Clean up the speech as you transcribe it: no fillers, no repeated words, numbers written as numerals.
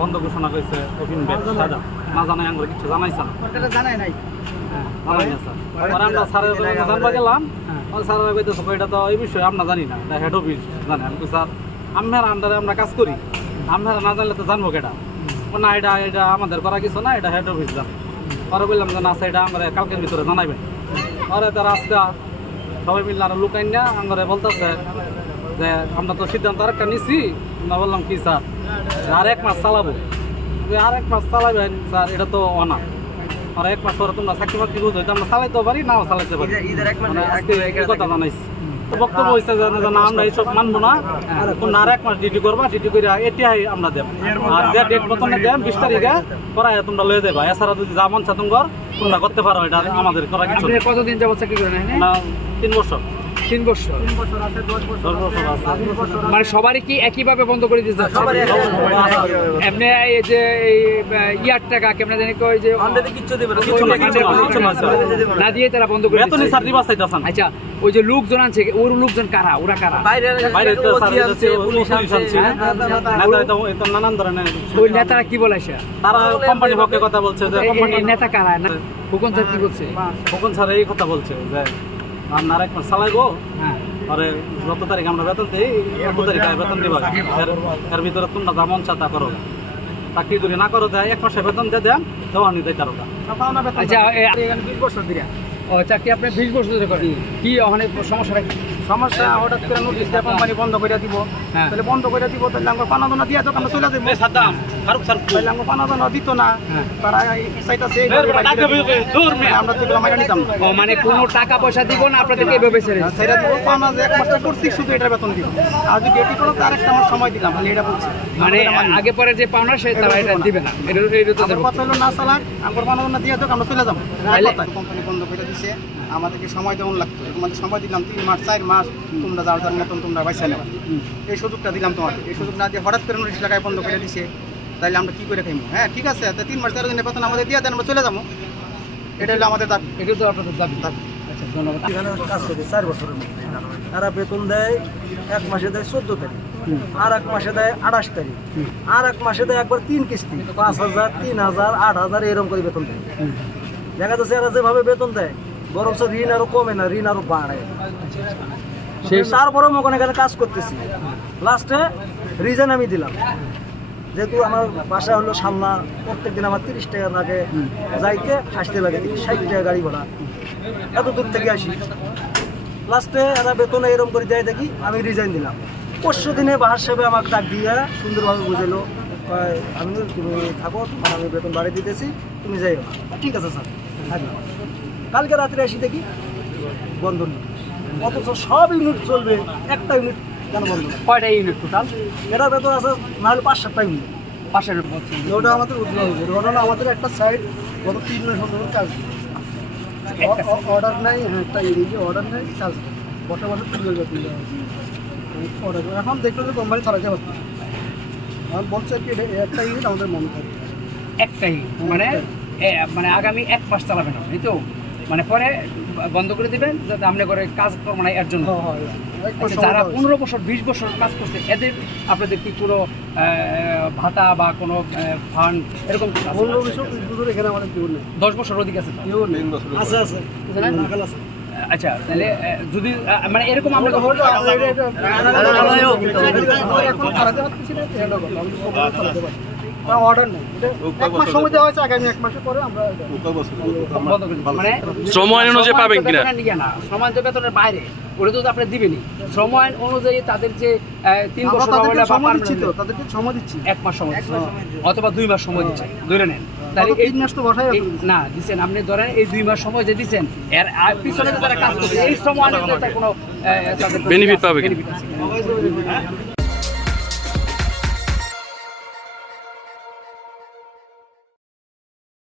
বন্ধ ঘোষণা করেছে অফিন ব্যাগ সাদা না জানাই আমরা কিছু জানাইছে না এটা জানাই নাই জানাই না স্যার পরে আমরা স্যারের জানবা গেলাম স্যারেরা কইতেছে এটা তো এই বিষয়ে আমরা জানি না এটা হেড অফিস জানে আমি স্যার আমরা আন্ডারে আমরা কাজ করি আমরা না জানলে তো জানবো কেটা না এটা আমাদের করা কিছু না এটা হেড অফিস জানে পরে বললাম যে না এটা আমরা কালকের ভিতরে জানাইবেন পরে তারা আজকে সবাই মিললে আরো লুকাই না আমরা বলতেছে যে আমরা তো সিদ্ধান্ত আরেকটা নিছি আমরা বললাম কি স্যার আর এক মাস চালাবো আর এক মাস চালাবেন স্যার এটা তো অনা আর এক মাস পরে তোমরা চাকরি বাকরি বুঝো আমরা চালাইতেও পারি নাও চালাইতে পারি কথা জানাইছি বক্তব্য হয়েছে যে আমরা এইসব মানবো না তোমরা আর এক মাস ডিউটি করবা ডিউটি করে এটাই আমরা দেব আর যে ডেট প্রথমে দেব 20 তারিখে করাই তোমরা লয়ে দেবা এছাড়া যদি যা মন চাতুঙ্গর তোমরা করতে পারো এটা আমাদের করা কিছু কতদিন যাবত চাকরি করেন না 3 বছর 3 বছর আছে 10 বছর আছে মানে সবারই কি একইভাবে বন্ধ করে দিতে এমনি এই যে ইয়ার টাকা কেমনে জানি কই যে কিছু দেবে না দিয়ে তারা বন্ধ করে বেতনই স্যার দিবা চাইতাছেন আচ্ছা ওই যে লোকজন আছে ওর লোকজন কারা ওরা কারা বাইরে তো স্যার আছে পুলিশ আছে নেতা তো নানান ধরনের ওই নেতারা কি বলেছে তারা কোম্পানি পক্ষে কথা বলছে যে কোম্পানি নেতা কারা না ফুকন স্যার কি বলছে ফুকন স্যার এই কথা বলছে যে আমরা আরেক মাস চালাইবো পরে যত তারিখ আমরা বেতন দিই কত তারিখ বেতন দিবা এর ভিতরে তোমরা যা মন চাতা করো চাকরি যদি না করো দেয় 1 মাসে বেতন দিয়ে দেন দেওয়ানি দেয় কারো আচ্ছা 20 বছর ধরে ও চাকরি আপনি 20 বছর ধরে করেন কি অনেক সমস্যা সমস্যা হঠাৎ করে নোটিশ দেয় কোম্পানি বন্ধ করে দিব তাহলে বন্ধ করে দিব তাহলে আমরা পানা দানা দিয়ে আমরা চলে যাবো সাদ্দাম ফারুক স্যার তাহলে আমরা পানা দানা দিত না তারা এই সাইটটা আমরা তো মাইনা নিতাম ও মানে কোনো টাকা পয়সা দিব না আপনাদেরকে এভাবে ছেড়ে দিব পানা যে 1 মাসটা করছি শুধু এটা বেতন দিব আর যদি ডিউটি করো তার একটা আমার সময় দিলাম খালি এটা বলছি মানে আগে পরে যে পাওনা সে তারা এটা দিবে না এটা তো কথা হলো না চালাক আমরা পানা দানা দিয়ে আমরা চলে যাবো কোম্পানি বন্ধ করে দিছে আমাদেরকে সময় দেওয়া লাগতো তোমাদের সময় দিলাম 3 মাস 4 মাস তোমরা যার যার মতন তোমরা বাইসা নেবা এই সুযোগটা দিলাম তোমাদের এই সুযোগ না দিয়ে হঠাৎ করে নোটিশ লাগায় বন্ধ করে দিছে তাহলে আমরা কি করে খাইবো হ্যাঁ ঠিক আছে 3 মাস 4 দিনের বেতন আমাদের দিয়ে দেন আমরা চলে যাবো এটা হলো আমাদের দাবি এটা তো আপনাদের দাবি আচ্ছা ধন্যবাদ এখানে কাজ করতে 4 বছরের মধ্যে তারা বেতন দেয় 1 মাসে দেয় 14 তারিখ আর 1 মাসে দেয় 28 তারিখ আর 1 মাসে দেয় একবার 3 কিস্তি 5000 3000 8000 এরকম করে বেতন দেয় দেখা যাচ্ছে এরা যেভাবে বেতন দেয় বরং ঋণ আরো কমে না ঋণ আরো বাড়ে তারপরে ওখানে এখানে কাজ করতেছি লাস্টে রিজন আমি দিলাম যেহেতু আমার বাসা হলো সামনা প্রত্যেকদিন আমার 30 টাকা লাগে যাইতে আসতে লাগে 60 টাকা গাড়ি ভাড়া এত দূর থেকে আসি লাস্টে এরা বেতনে এরকম করে দেয় দেখি আমি রিজাইন দিলাম 500 দিনে বাহার সাহেবে আমাকে ডাক দিয়ে সুন্দরভাবে বুঝালো আমি তুমি থাকো তোমার আমি বেতন বাড়িয়ে দিতেছি তুমি যাই ঠিক আছে স্যার থাকবে কালকে রাত্রে আসি দেখি বন্ধ নেই অথচ সব ইউনিট চলবে একটা ইউনিট কেন বন্ধ কয়টা ইউনিট টোটাল এটার বেতন আছে না হলে 5-7টা ইউনিট 5 ওটা আমাদের উদ্যোগ ওটা আমাদের একটা সাইড গত 3 মাস ধরে কাজ অর্ডার নাই একটা ইউনিটে অর্ডার নেই কাজ বছর বছর তুলে যাচ্ছে অর্ডার এখন দেখলো যে কোম্পানি চালাতে পারছে আমার বলছে কি একটা ইউনিট আমাদের মনে থাকে একটাই মানে আগামী 1 মাস চালাবেন এই তো মানে পরে বন্ধ করে দিবেন যাতে আপনি করে কাজ করবো না এর জন্য যারা 15 বছর 20 বছর কাজ করছে এদের আপনাদের কি কোনো ভাতা বা কোনো ফান্ড এরকম 15-20 বছর এখানে আমাদের কেউ নেই 10 বছর অধিক আছে আছে আছে আচ্ছা তাহলে যদি মানে এরকম আমরা অর্ডার নেই 1 মাস সময় দেওয়া হয়েছে আগামী 1 মাসের পরে আমরা মানে শ্রম আইন অনুযায়ী পাবেন কিনা না শ্রম আইন বেতনের বাইরে ওটা তো আপনি দিবেনই শ্রম আইন অনুযায়ী তাদের যে 3 বছর সময় দিচ্ছি তো তাদেরকে সময় দিচ্ছি 1 মাস সময় অথবা 2 মাস সময় দিচ্ছে ধরে নেন তাহলে 3 মাস তো বসাই না দিচ্ছেন আপনি ধরেন এই 2 মাস সময় যে দিচ্ছেন এর পিছনে তারা কাজ করছে এই শ্রম আইনের কোনো বেনিফিট পাবে বেনিফিট আছে